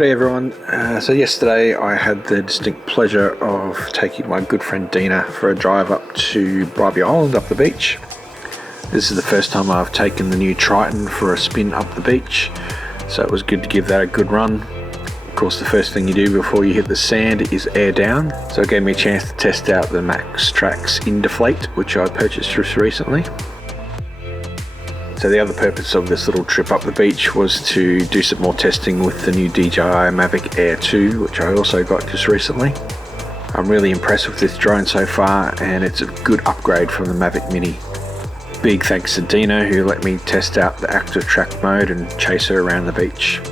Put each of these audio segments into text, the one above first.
G'day everyone. So yesterday I had the distinct pleasure of taking my good friend Dina for a drive up to Bribie Island up the beach. This is the first time I've taken the new Triton for a spin up the beach, so it was good to give that a good run. Of course, the first thing you do before you hit the sand is air down, so it gave me a chance to test out the Maxtrax Indeflate, which I purchased just recently. So the other purpose of this little trip up the beach was to do some more testing with the new DJI Mavic Air 2, which I also got just recently. I'm really impressed with this drone so far, and it's a good upgrade from the Mavic Mini. Big thanks to Dina, who let me test out the active track mode and chase her around the beach.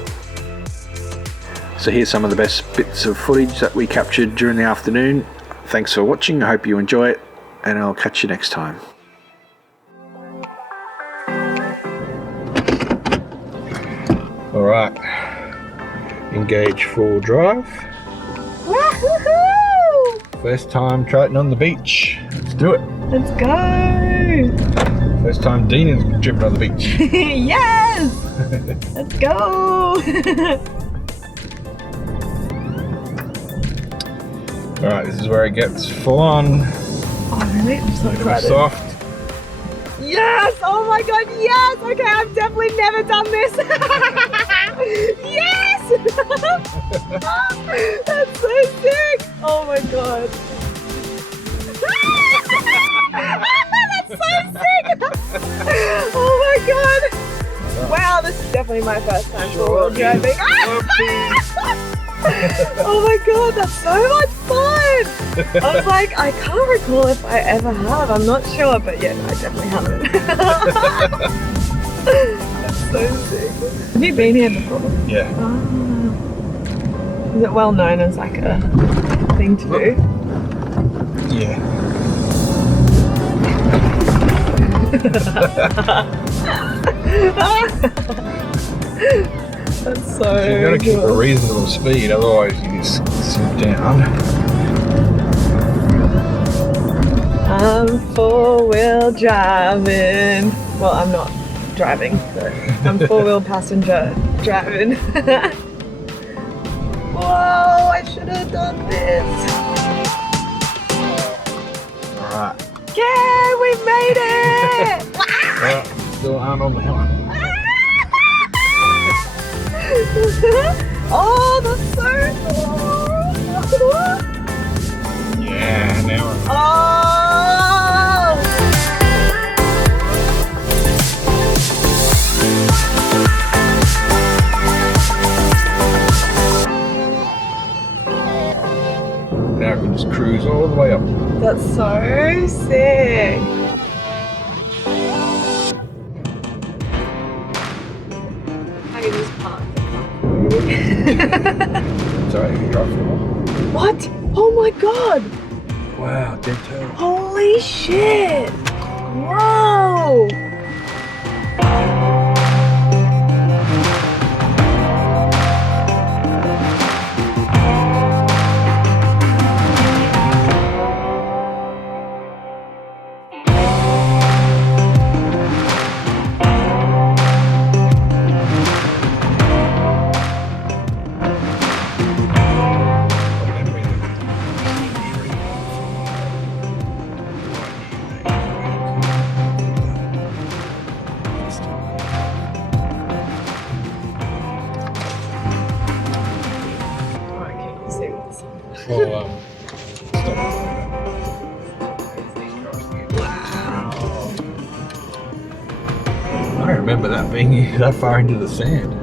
So here's some of the best bits of footage that we captured during the afternoon. Thanks for watching, I hope you enjoy it, and I'll catch you next time. Alright, engage full drive. Woohoo! First time Triton on the beach. Let's do it. Let's go! First time Dina's driven on the beach. Yes! Let's go! Alright, this is where it gets full on. Oh really? I'm so excited. Soft. Yes! Oh my god, yes! Okay, I've definitely never done this. Yes! That's so sick! Oh my god. That's so sick! Oh my god! Wow, this is definitely my first time four-wheel driving. Oh my god, that's so much fun! I was like, I can't recall if I ever have. I'm not sure, but yeah, no, I definitely haven't. That's so sick. Have you been here before? Yeah. Oh. Is it well known as like a thing to do? Yeah. That's so You've got to keep a cool. reasonable speed, otherwise you just sit down. I'm four-wheel driving. Well, I'm not driving, but I'm four-wheel passenger driving. Whoa, I should have done this. Alright. Yeah, we made it! Alright, still aren't on the hill. Oh, that's so cool! Yeah, now we're... Oh! Now we can just cruise all the way up. That's so sick! I can just park. Sorry, you can drive for a while. What? Oh my god! Wow, dead turtle. Holy shit! Whoa! Well, I don't remember that being that far into the sand.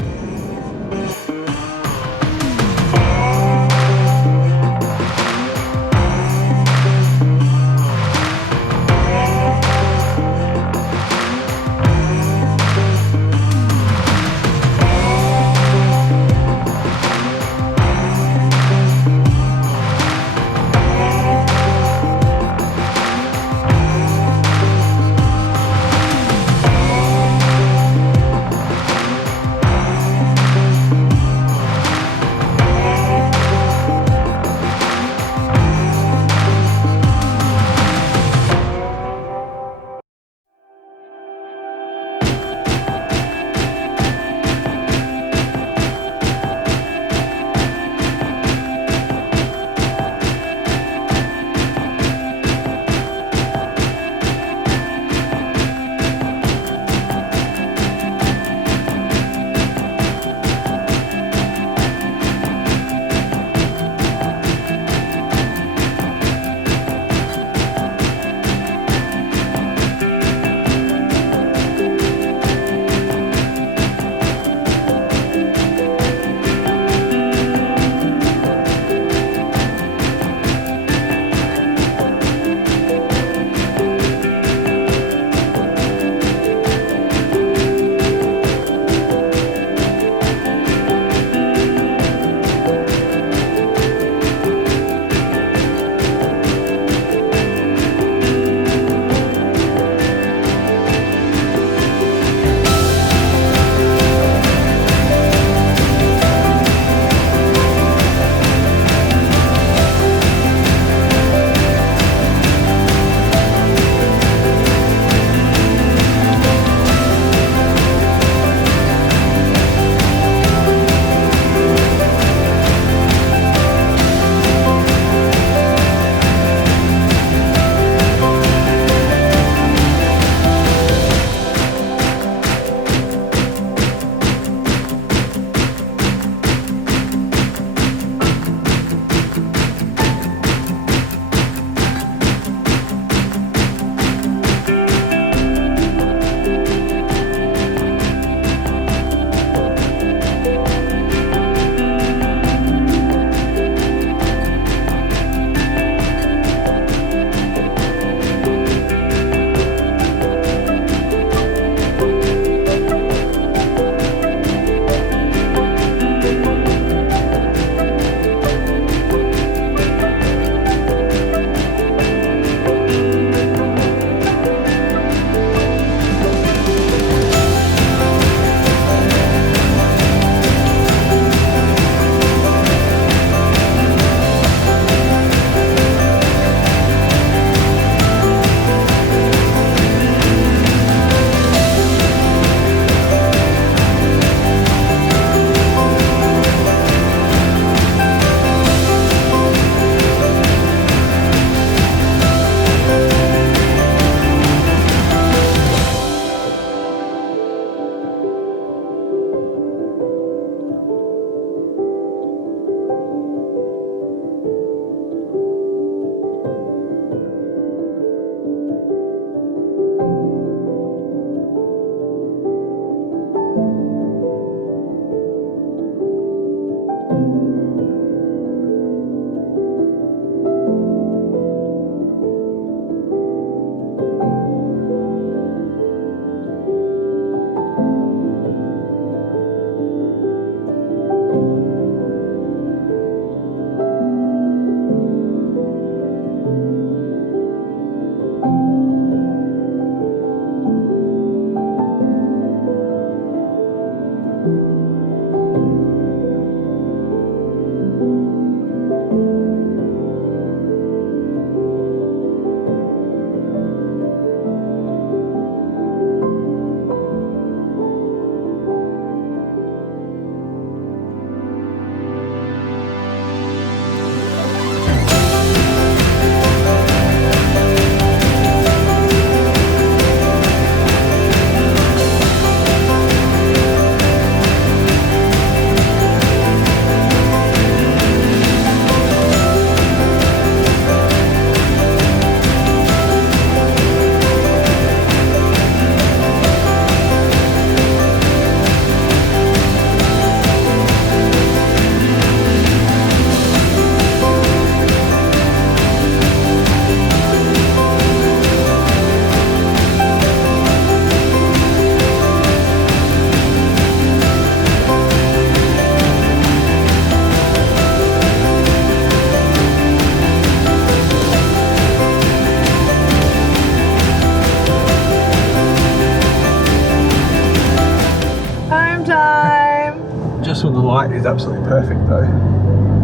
absolutely perfect though.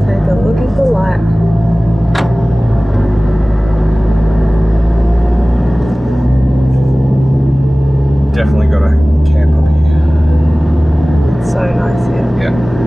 Take a look at the light. Definitely got a camp up here. It's so nice here. Yeah.